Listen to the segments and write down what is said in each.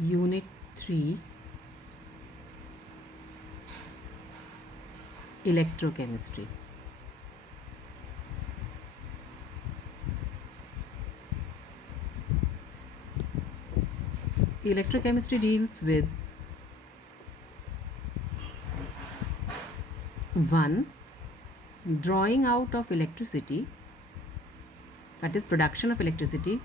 Unit 3, Electrochemistry. Electrochemistry deals with 1. Drawing out of electricity, that is production of electricity,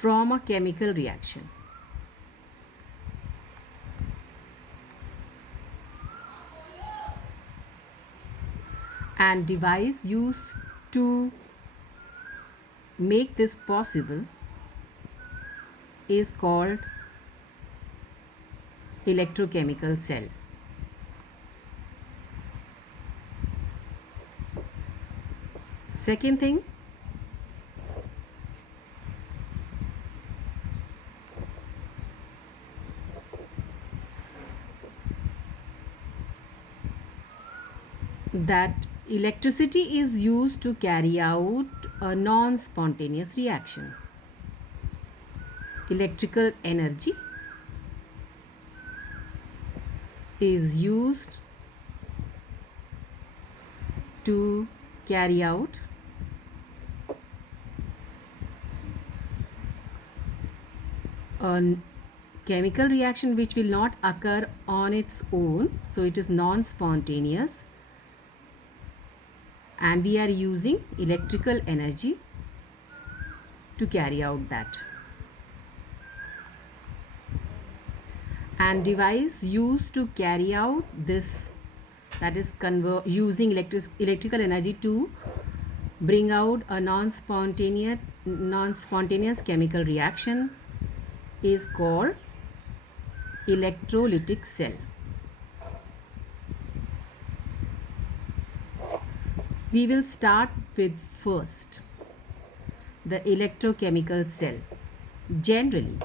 from a chemical reaction. And device used to make this possible is called electrochemical cell. Second thing, that electricity is used to carry out a non-spontaneous reaction. Electrical energy is used to carry out a chemical reaction which will not occur on its own, so it is non-spontaneous, and we are using electrical energy to carry out that. And device used to carry out this, that is using electrical energy to bring out a non-spontaneous chemical reaction is called electrolytic cell. We will start with first the electrochemical cell. Generally,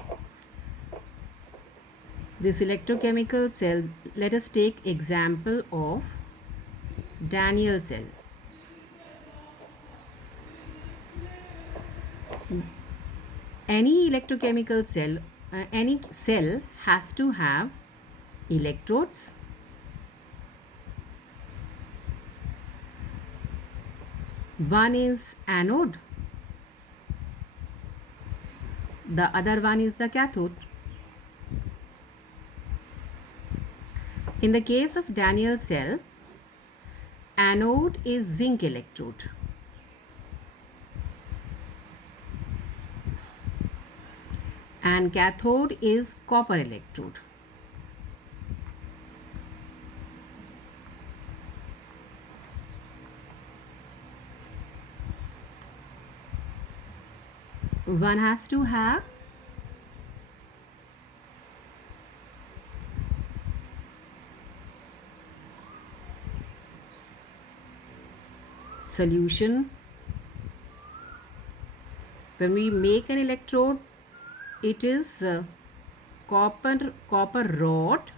this electrochemical cell, let us take example of Daniell cell. Any electrochemical cell, any cell has to have electrodes, one is anode, the other one is the cathode. In the case of Daniell cell, anode is zinc electrode. And cathode is copper electrode. One has to have solution. When we make an electrode, it is copper rod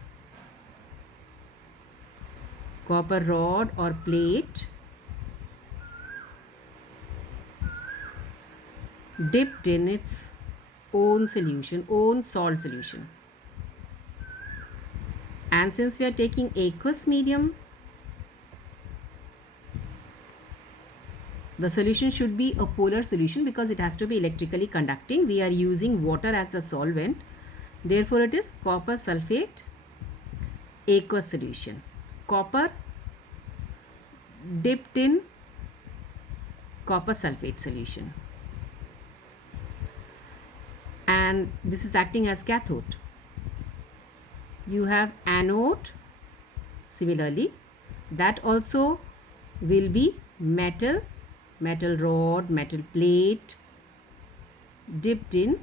or plate dipped in its own solution, own salt solution. And since we are taking aqueous medium, the solution should be a polar solution because it has to be electrically conducting. We are using water as the solvent. Therefore, it is copper sulfate aqueous solution. Copper dipped in copper sulfate solution. And this is acting as cathode. You have anode. Similarly, that also will be metal rod, metal plate dipped in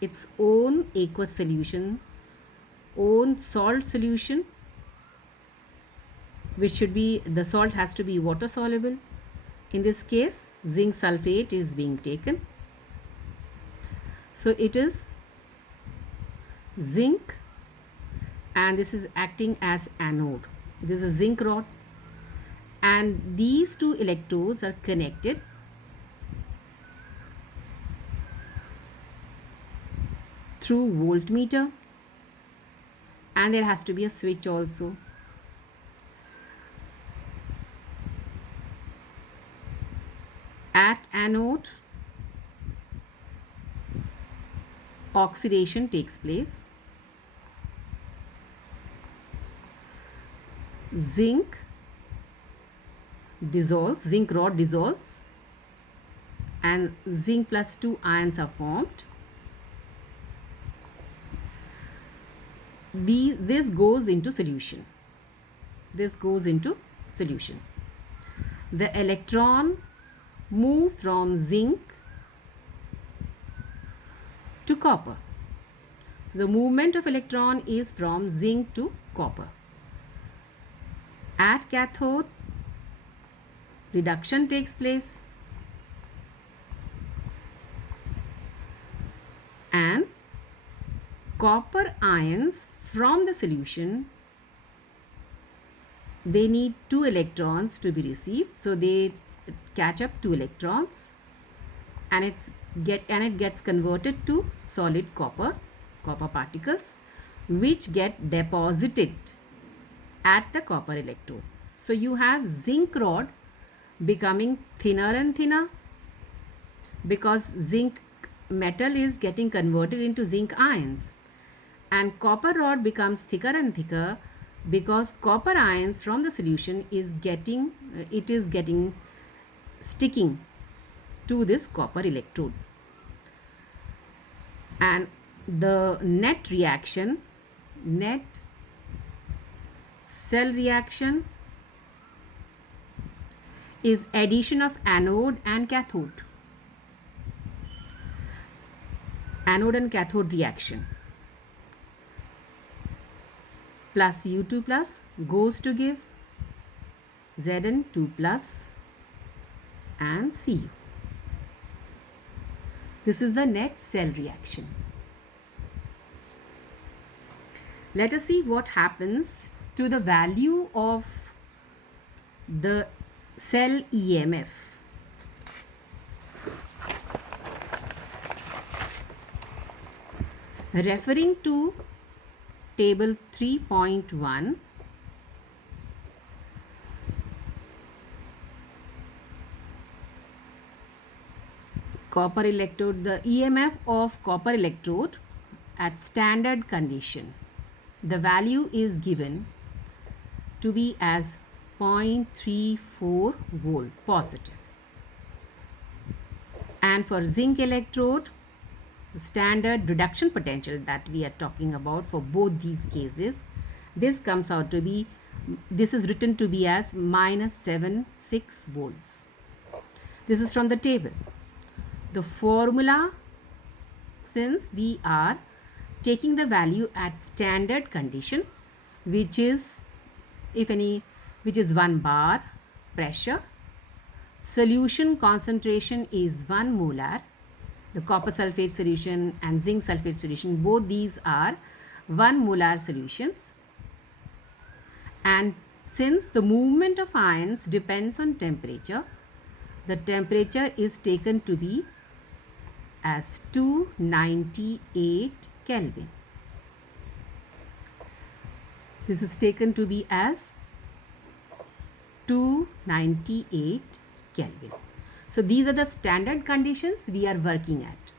its own aqueous solution, own salt solution, which should be, the salt has to be water soluble. In this case, zinc sulfate is being taken. So it is zinc, and this is acting as anode. This is a zinc rod. and these two electrodes are connected through voltmeter, and there has to be a switch also. At anode, oxidation takes place. Zinc dissolves, zinc rod dissolves, and zinc plus 2 ions are formed. This goes into solution. This goes into solution. The electron moves from zinc to copper. So the movement of electron is from zinc to copper. At cathode, reduction takes place, and copper ions from the solution, they need 2 electrons to be received, so they catch up 2 electrons, and it gets converted to solid copper particles, which get deposited at the copper electrode. So you have zinc rod becoming thinner and thinner because zinc metal is getting converted into zinc ions, and copper rod becomes thicker and thicker because copper ions from the solution is getting sticking to this copper electrode, and the net cell reaction is addition of anode and cathode reaction. Plus U2 plus goes to give Zn2 plus and Cu. This is the net cell reaction. Let us see what happens to the value of the cell EMF. Referring to table 3.1, copper electrode, the EMF of copper electrode at standard condition, the value is given to be as 0.34 volt positive. And for zinc electrode, standard reduction potential that we are talking about for both these cases, this comes out to be, this is written to be as -76 volts. This is from the table. The formula, since we are taking the value at standard condition, which is, if any, which is 1 bar pressure, solution concentration is 1 molar. The copper sulfate solution and zinc sulfate solution, both these are 1 molar solutions. And since the movement of ions depends on temperature, the temperature is taken to be as 298 Kelvin. This is taken to be as 298 Kelvin. So these are the standard conditions we are working at.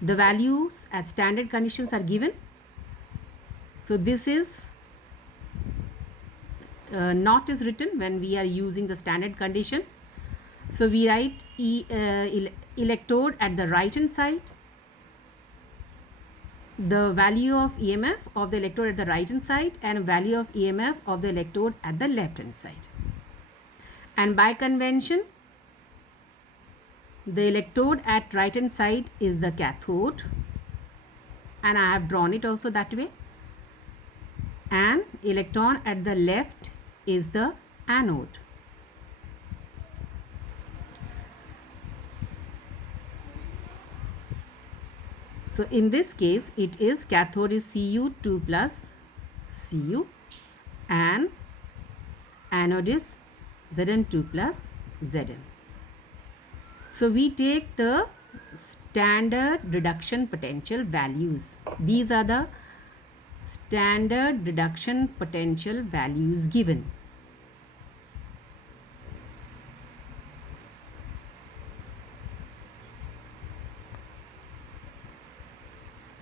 The values at standard conditions are given. So this is not is written when we are using the standard condition. So we write electrode at the right hand side, the value of EMF of the electrode at the right hand side, and value of EMF of the electrode at the left hand side. And by convention, the electrode at right hand side is the cathode, and I have drawn it also that way, and electron at the left is the anode. So in this case, it is cathode is Cu2 plus Cu, and anode is Zn2 plus Zn. So we take the standard reduction potential values. These are the standard reduction potential values given.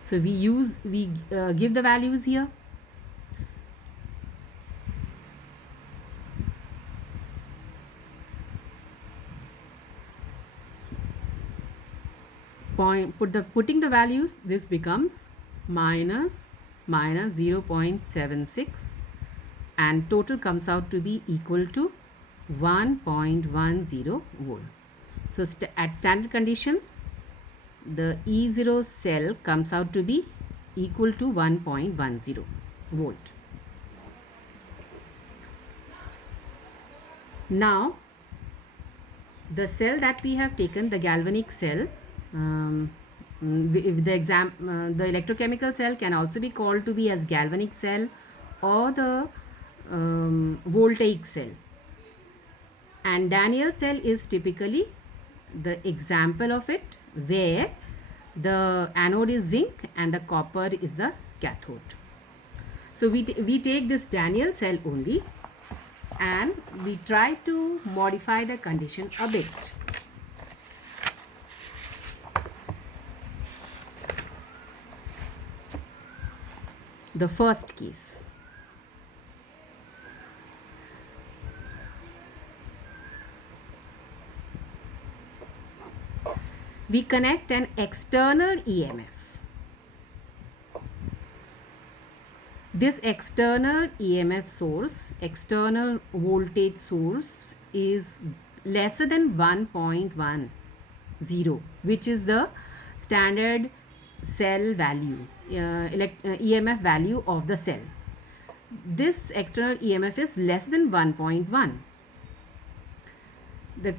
So we give the values here. Putting the values, this becomes minus 0.76, and total comes out to be equal to 1.10 volt. So at standard condition, the E0 cell comes out to be equal to 1.10 volt. Now the cell that we have taken, the galvanic cell, the electrochemical cell can also be called to be as galvanic cell or the voltaic cell, and Daniell cell is typically the example of it, where the anode is zinc and the copper is the cathode. So we take this Daniell cell only, and we try to modify the condition a bit. The first case. We connect an external EMF. This external EMF source, external voltage source, is lesser than 1.10, which is the standard cell value, EMF value of the cell. This external EMF is less than 1.1. The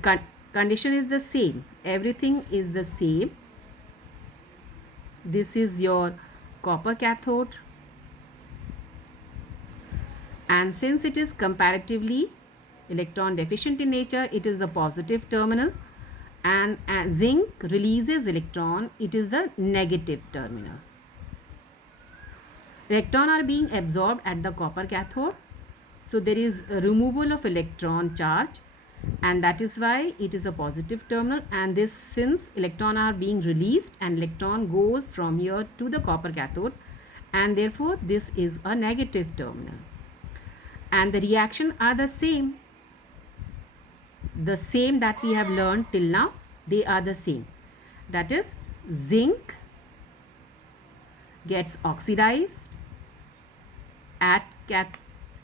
condition is the same. Everything is the same. This is your copper cathode, and since it is comparatively electron deficient in nature, it is the positive terminal, and as zinc releases electron, it is the negative terminal. Electron are being absorbed at the copper cathode, so there is a removal of electron charge, and that is why it is a positive terminal. And this, since electron are being released and electron goes from here to the copper cathode, and therefore this is a negative terminal, and the reaction are the same that we have learned till now. They are the same, that is, zinc gets oxidized at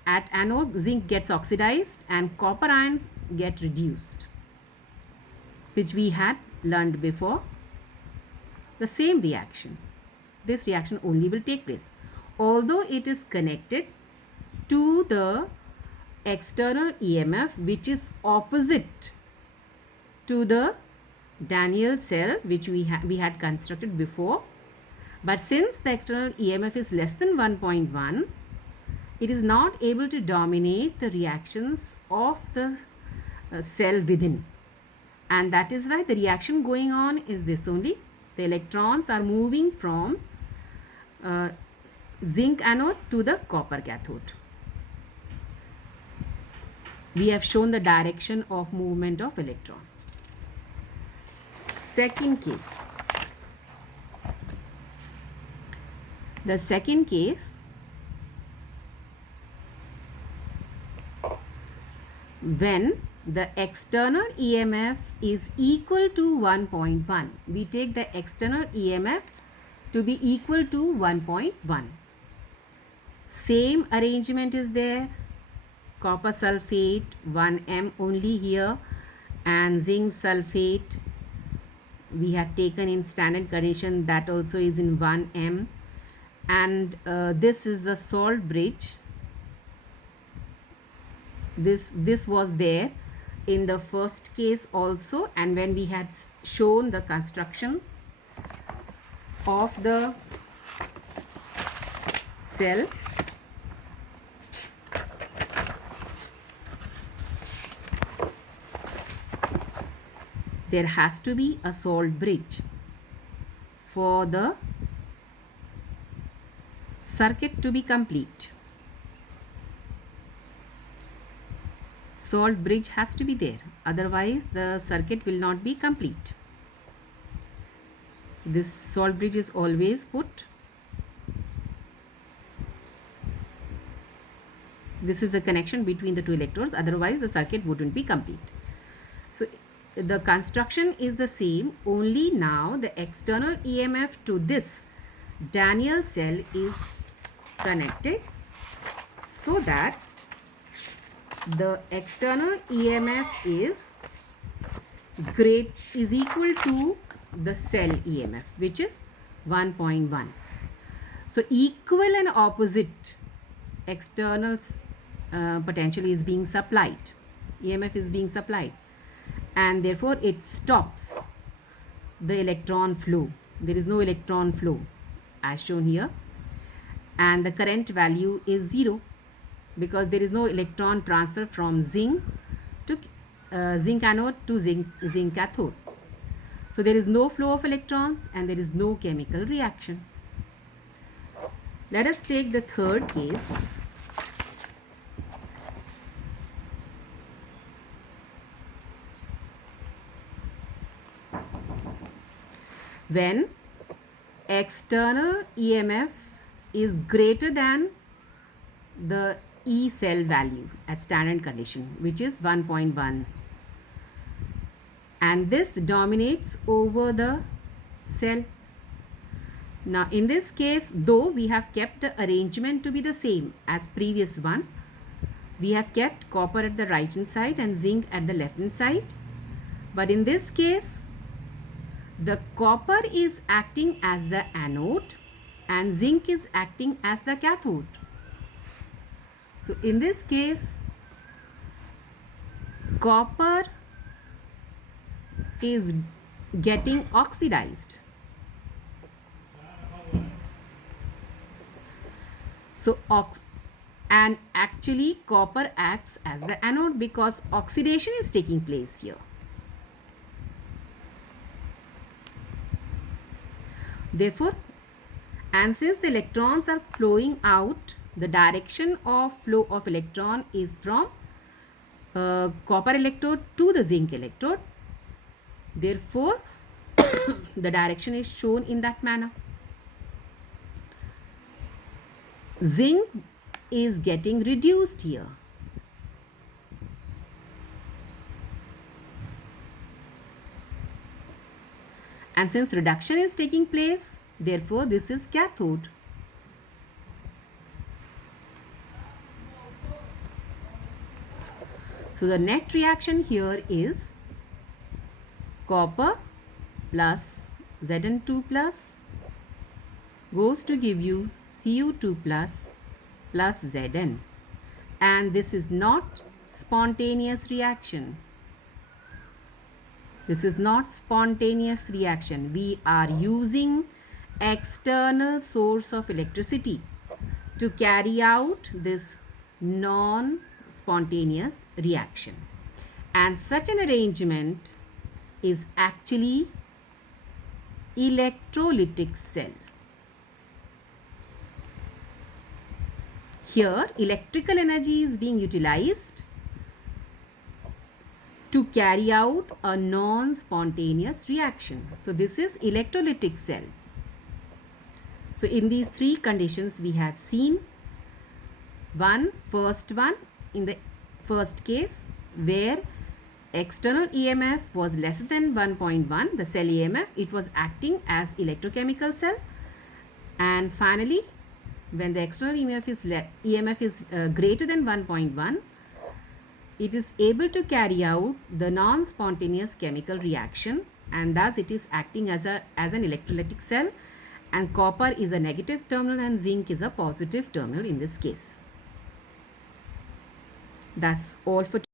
anode, zinc gets oxidized and copper ions get reduced, which we had learned before. The same reaction, this reaction only will take place, although it is connected to the external EMF, which is opposite to the Daniell cell which we had constructed before. But since the external EMF is less than 1.1, it is not able to dominate the reactions of the cell within, and that is why the reaction going on is this only. The electrons are moving from zinc anode to the copper cathode. We have shown the direction of movement of electron. Second case. The second case, when the external EMF is equal to 1.1, we take the external EMF to be equal to 1.1. Same arrangement is there. Copper sulfate 1m only here, and zinc sulfate we had taken in standard condition, that also is in 1m, and this is the salt bridge. This was there in the first case also, and when we had shown the construction of the cell, there has to be a salt bridge for the circuit to be complete. Salt bridge has to be there, otherwise the circuit will not be complete. This salt bridge is always put. This is the connection between the two electrodes, otherwise the circuit wouldn't be complete. So the construction is the same, only now the external EMF to this Daniell cell is connected, so that the external EMF is equal to the cell EMF, which is 1.1. So equal and opposite external potential is being supplied, EMF is being supplied, and therefore it stops the electron flow. There is no electron flow as shown here, and the current value is 0 because there is no electron transfer from zinc to zinc anode to zinc cathode. So there is no flow of electrons and there is no chemical reaction. Let us take the third case. When external EMF is greater than the E cell value at standard condition, which is 1.1, and this dominates over the cell. Now in this case, though we have kept the arrangement to be the same as previous one, we have kept copper at the right hand side and zinc at the left hand side, but in this case the copper is acting as the anode and zinc is acting as the cathode. So in this case, copper is getting oxidized. So and actually copper acts as the anode because oxidation is taking place here. Therefore, and since the electrons are flowing out, the direction of flow of electron is from copper electrode to the zinc electrode. Therefore, the direction is shown in that manner. Zinc is getting reduced here. And since reduction is taking place, therefore this is cathode. So the net reaction here is copper plus Zn2 plus goes to give you Cu2 plus Zn, and this is not spontaneous reaction. This is not spontaneous reaction. We are using external source of electricity to carry out this non-spontaneous reaction, and such an arrangement is actually electrolytic cell. Here electrical energy is being utilized to carry out a non-spontaneous reaction. So this is electrolytic cell. So in these three conditions we have seen first one in the first case where external EMF was less than 1.1, the cell EMF, it was acting as electrochemical cell, and finally when the external EMF is greater than 1.1, it is able to carry out the non-spontaneous chemical reaction, and thus it is acting as an electrolytic cell, and copper is a negative terminal and zinc is a positive terminal in this case. That's all for today.